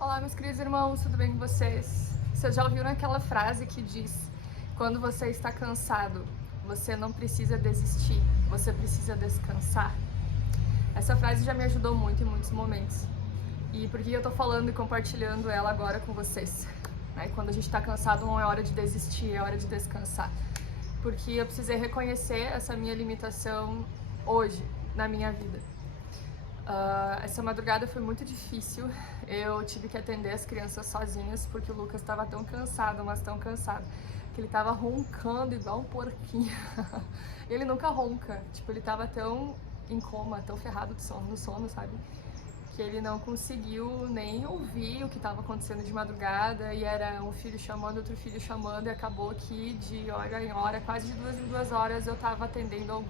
Olá, meus queridos irmãos, tudo bem com vocês? Vocês já ouviram aquela frase que diz: quando você está cansado, você não precisa desistir, você precisa descansar? Essa frase já me ajudou muito em muitos momentos. E por que eu tô falando e compartilhando ela agora com vocês? Quando a gente tá cansado, não é hora de desistir, é hora de descansar. Porque eu precisei reconhecer essa minha limitação hoje, na minha vida. Essa madrugada foi muito difícil. Eu tive que atender as crianças sozinhas porque o Lucas estava tão cansado, mas tão cansado, que ele estava roncando igual um porquinho. Ele nunca ronca, tipo, ele estava tão em coma, tão ferrado no sono, sabe? Que ele não conseguiu nem ouvir o que estava acontecendo de madrugada, e era um filho chamando, outro filho chamando, e acabou que de hora em hora, quase de 2 em 2 horas, eu estava atendendo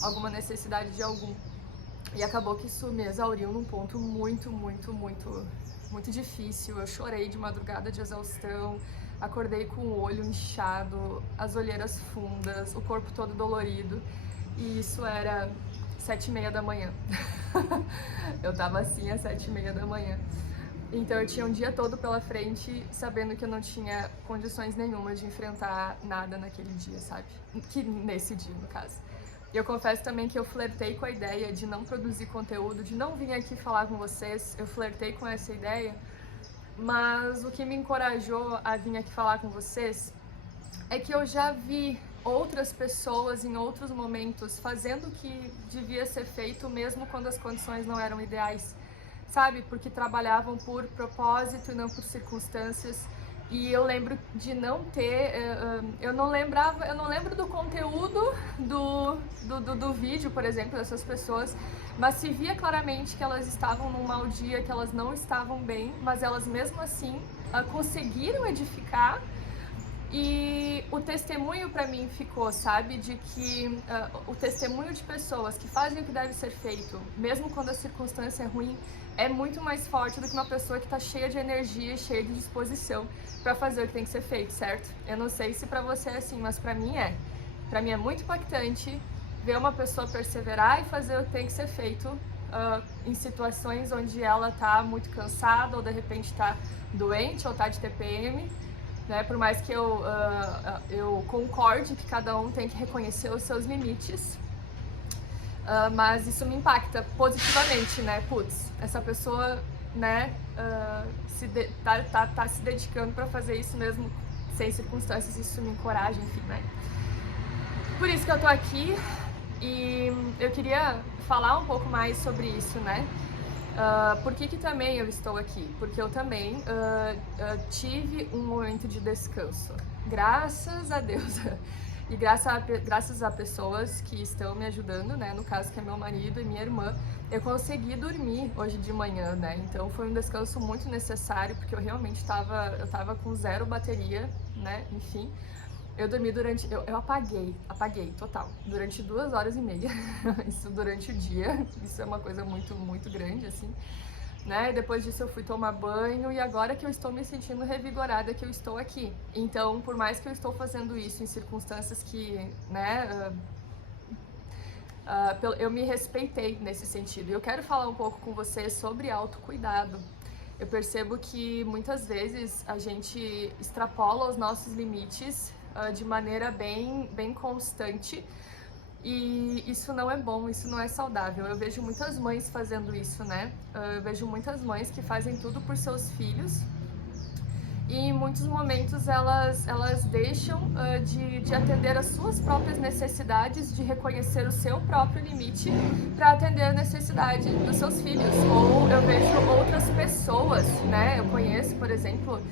alguma necessidade de algum. E acabou que isso me exauriu num ponto muito difícil. Eu chorei de madrugada de exaustão, acordei com o olho inchado, as olheiras fundas, o corpo todo dolorido. E isso era 7h30 da manhã. Eu tava assim às 7h30 da manhã. Então eu tinha um dia todo pela frente, sabendo que eu não tinha condições nenhuma de enfrentar nada naquele dia, sabe? Nesse dia, no caso. E eu confesso também que eu flertei com a ideia de não produzir conteúdo, de não vir aqui falar com vocês. Eu flertei com essa ideia, mas o que me encorajou a vir aqui falar com vocês é que eu já vi outras pessoas em outros momentos fazendo o que devia ser feito mesmo quando as condições não eram ideais, sabe? Porque trabalhavam por propósito e não por circunstâncias. E eu lembro de não ter, eu não lembro do conteúdo do vídeo, por exemplo, dessas pessoas, mas se via claramente que elas estavam num mau dia, que elas não estavam bem, mas elas mesmo assim conseguiram edificar. E o testemunho pra mim ficou, sabe, de que o testemunho de pessoas que fazem o que deve ser feito, mesmo quando a circunstância é ruim, é muito mais forte do que uma pessoa que tá cheia de energia e cheia de disposição pra fazer o que tem que ser feito, certo? Eu não sei se pra você é assim, mas pra mim é. Pra mim é muito impactante ver uma pessoa perseverar e fazer o que tem que ser feito em situações onde ela tá muito cansada ou de repente tá doente ou tá de TPM. Né? Por mais que eu concorde que cada um tem que reconhecer os seus limites, mas isso me impacta positivamente, né? Putz, essa pessoa, né, tá se dedicando para fazer isso mesmo sem circunstâncias, isso me encoraja, enfim, né? Por isso que eu tô aqui e eu queria falar um pouco mais sobre isso, né? Por que que também eu estou aqui? Porque eu também tive um momento de descanso, graças a Deus, e graças a pessoas que estão me ajudando, né, no caso que é meu marido e minha irmã, eu consegui dormir hoje de manhã, né, então foi um descanso muito necessário, porque eu realmente eu tava com 0 bateria, né, enfim. Eu dormi eu apaguei total, durante 2h30, isso durante o dia, isso é uma coisa muito grande, assim, né, e depois disso eu fui tomar banho e agora que eu estou me sentindo revigorada que eu estou aqui. Então, por mais que eu estou fazendo isso em circunstâncias que, né, eu me respeitei nesse sentido. E eu quero falar um pouco com vocês sobre autocuidado. Eu percebo que muitas vezes a gente extrapola os nossos limites de maneira bem constante, e isso não é bom, isso não é saudável. Eu vejo muitas mães fazendo isso, né? Eu vejo muitas mães que fazem tudo por seus filhos e em muitos momentos elas deixam de atender as suas próprias necessidades, de reconhecer o seu próprio limite para atender a necessidade dos seus filhos. Ou eu vejo outras pessoas, né? Eu conheço, por exemplo,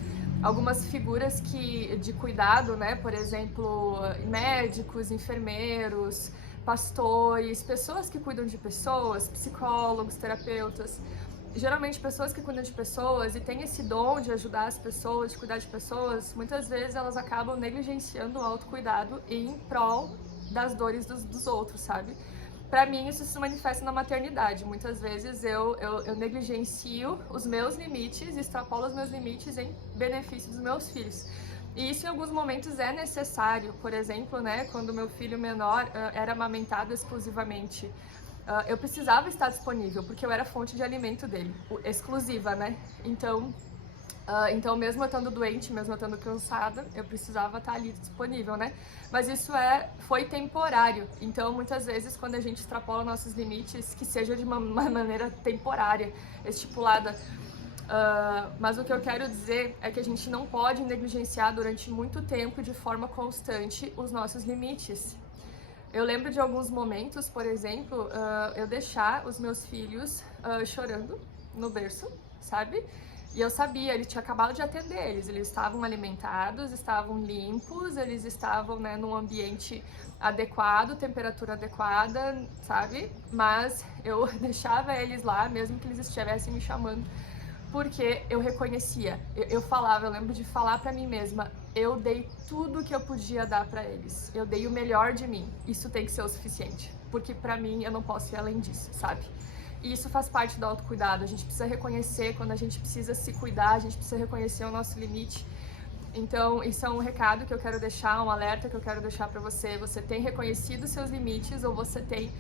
algumas figuras de cuidado, né? Por exemplo, médicos, enfermeiros, pastores, pessoas que cuidam de pessoas, psicólogos, terapeutas. Geralmente pessoas que cuidam de pessoas e têm esse dom de ajudar as pessoas, de cuidar de pessoas, muitas vezes elas acabam negligenciando o autocuidado em prol das dores dos outros, sabe? Pra mim isso se manifesta na maternidade. Muitas vezes eu negligencio os meus limites, extrapolo os meus limites em benefício dos meus filhos. E isso em alguns momentos é necessário. Por exemplo, né, quando meu filho menor era amamentado exclusivamente eu precisava estar disponível, porque eu era fonte de alimento dele, exclusiva, né? Então mesmo eu estando doente, mesmo eu estando cansada, eu precisava estar ali disponível, né? Mas isso foi temporário, então muitas vezes quando a gente extrapola nossos limites, que seja de uma maneira temporária, estipulada. Mas o que eu quero dizer é que a gente não pode negligenciar durante muito tempo, de forma constante, os nossos limites. Eu lembro de alguns momentos, por exemplo, eu deixar os meus filhos chorando no berço, sabe? E eu sabia, ele tinha acabado de atender eles estavam alimentados, estavam limpos, eles estavam, né, num ambiente adequado, temperatura adequada, sabe? Mas eu deixava eles lá, mesmo que eles estivessem me chamando, porque eu reconhecia, eu falava, eu lembro de falar pra mim mesma, eu dei tudo que eu podia dar pra eles, eu dei o melhor de mim, isso tem que ser o suficiente, porque pra mim eu não posso ir além disso, sabe? E isso faz parte do autocuidado, a gente precisa reconhecer quando a gente precisa se cuidar, a gente precisa reconhecer o nosso limite. Então, isso é um recado que eu quero deixar, um alerta que eu quero deixar pra você. Você tem reconhecido seus limites ou você tem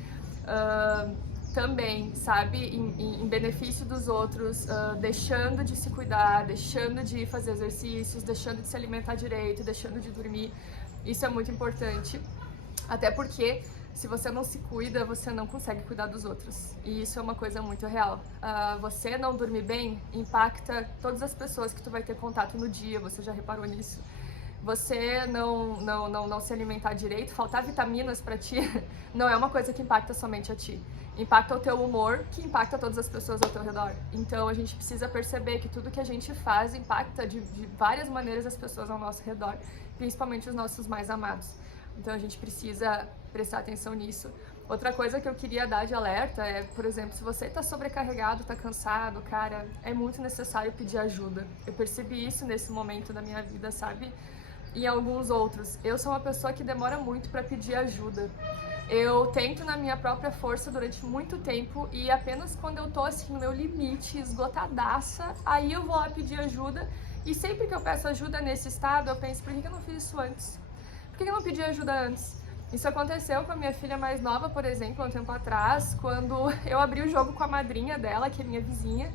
também, sabe, em benefício dos outros, deixando de se cuidar, deixando de fazer exercícios, deixando de se alimentar direito, deixando de dormir. Isso é muito importante, até porque se você não se cuida, você não consegue cuidar dos outros. E isso é uma coisa muito real. Você não dormir bem impacta todas as pessoas que tu vai ter contato no dia, você já reparou nisso? Você não se alimentar direito, faltar vitaminas pra ti, não é uma coisa que impacta somente a ti. Impacta o teu humor, que impacta todas as pessoas ao teu redor. Então a gente precisa perceber que tudo que a gente faz impacta de várias maneiras as pessoas ao nosso redor, principalmente os nossos mais amados. Então a gente precisa prestar atenção nisso. Outra coisa que eu queria dar de alerta é, por exemplo, se você tá sobrecarregado, tá cansado, cara, é muito necessário pedir ajuda. Eu percebi isso nesse momento da minha vida, sabe? E em alguns outros. Eu sou uma pessoa que demora muito pra pedir ajuda. Eu tento na minha própria força durante muito tempo e apenas quando eu tô assim no meu limite, esgotadaça, aí eu vou lá pedir ajuda. E sempre que eu peço ajuda nesse estado, eu penso, por que eu não fiz isso antes? Por que eu não pedi ajuda antes? Isso aconteceu com a minha filha mais nova, por exemplo, há um tempo atrás, quando eu abri o jogo com a madrinha dela, que é minha vizinha,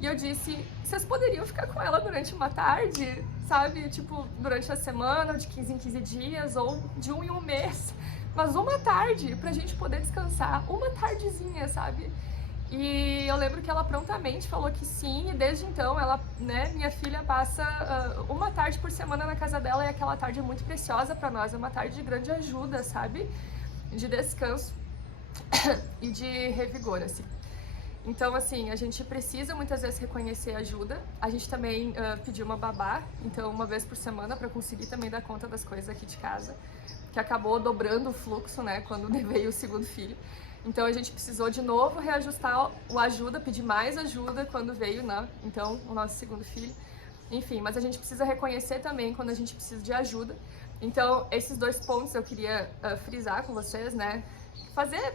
e eu disse, vocês poderiam ficar com ela durante uma tarde, sabe? Tipo, durante a semana, de 15 em 15 dias, ou de 1 em 1 mês, mas uma tarde, pra gente poder descansar, uma tardezinha, sabe? E eu lembro que ela prontamente falou que sim, e desde então ela, né, minha filha passa uma tarde por semana na casa dela, e aquela tarde é muito preciosa pra nós, é uma tarde de grande ajuda, sabe? De descanso e de revigor, assim. Então, assim, a gente precisa muitas vezes reconhecer ajuda. A gente também pediu uma babá, então uma vez por semana, pra conseguir também dar conta das coisas aqui de casa, que acabou dobrando o fluxo, né, quando veio o segundo filho. Então a gente precisou de novo reajustar o ajuda, pedir mais ajuda quando veio, né, então, o nosso segundo filho. Enfim, mas a gente precisa reconhecer também quando a gente precisa de ajuda. Então, esses dois pontos eu queria frisar com vocês, né,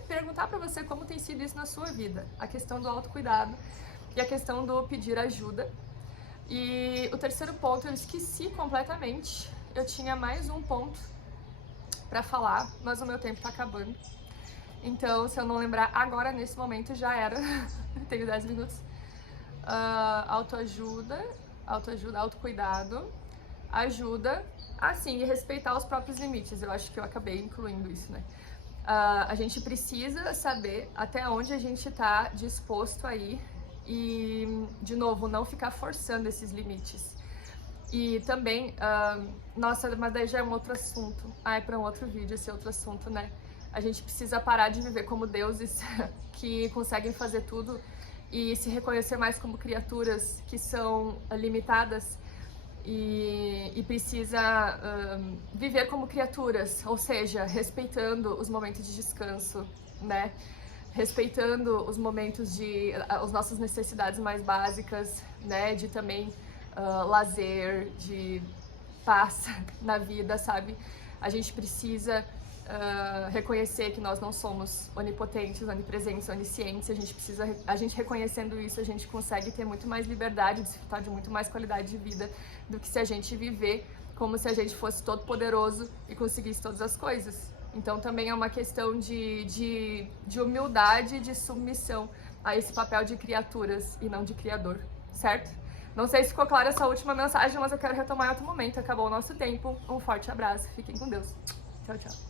perguntar pra você como tem sido isso na sua vida, a questão do autocuidado e a questão do pedir ajuda. E o terceiro ponto eu esqueci completamente, eu tinha mais um ponto pra falar, mas o meu tempo tá acabando. Então, se eu não lembrar agora, nesse momento, já era. Tenho 10 minutos. Autoajuda, autocuidado, ajuda, assim, e respeitar os próprios limites. Eu acho que eu acabei incluindo isso, né? A gente precisa saber até onde a gente tá disposto a ir e, de novo, não ficar forçando esses limites. E também, nossa, mas daí já é um outro assunto. É para um outro vídeo esse outro assunto, né? A gente precisa parar de viver como deuses que conseguem fazer tudo e se reconhecer mais como criaturas que são limitadas e precisa viver como criaturas, ou seja, respeitando os momentos de descanso, né? Respeitando os momentos de as nossas necessidades mais básicas, né? De também lazer, de paz na vida, sabe? A gente precisa reconhecer que nós não somos onipotentes, onipresentes, oniscientes. A gente reconhecendo isso, a gente consegue ter muito mais liberdade, desfrutar de muito mais qualidade de vida do que se a gente viver como se a gente fosse todo poderoso e conseguisse todas as coisas. Então também é uma questão de humildade, de submissão a esse papel de criaturas e não de criador, certo? Não sei se ficou clara essa última mensagem, mas eu quero retomar em outro momento. Acabou o nosso tempo. Um forte abraço. Fiquem com Deus. Tchau, tchau.